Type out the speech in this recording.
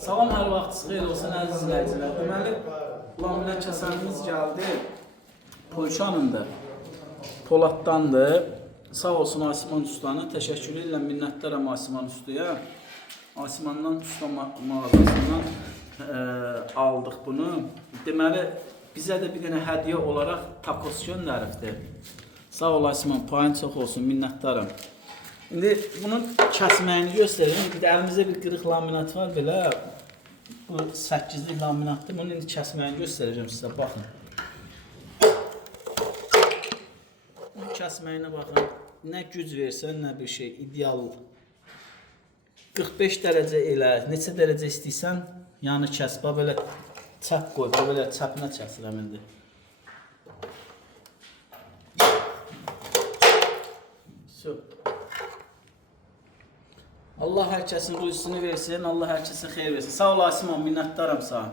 Salam, hər vaxtınız xeyir olsun əziz izləyicilər. Deməli, laminat kəsənimiz gəldi. Polşanındır. Poladdandır. Sağ olsun Asiman ustanı. Təşəkkür edirəm, minnətdaram Asiman ustaya. Asimandan usta mağazasından aldıq bunu. Deməli, bizə də bir dənə hədiyyə olaraq takos göndəribdir. Sağ ol Asiman, payın çox olsun, minnətdaram. İndi bunun kəsməyini göstərirəm. Bir də əlimizdə bir qırıq laminat var belə. Bu 8'lik laminatdır. Bunun indi kəsməyini göstərəcəm sizə. Baxın. Bu kəsməyinə baxın. Nə güc versən, nə bir şey. İdeal. 45 dərəcə elə. Neçə dərəcə istəyirsən, yanı kəs. Bax belə çəp qoy. Bax belə çəpinə kəsirəm indi. Allah hər kəsin ruzisini versin, Allah hər kəsə xeyir versin. Sağ ol Asiman, minnətdaram sana.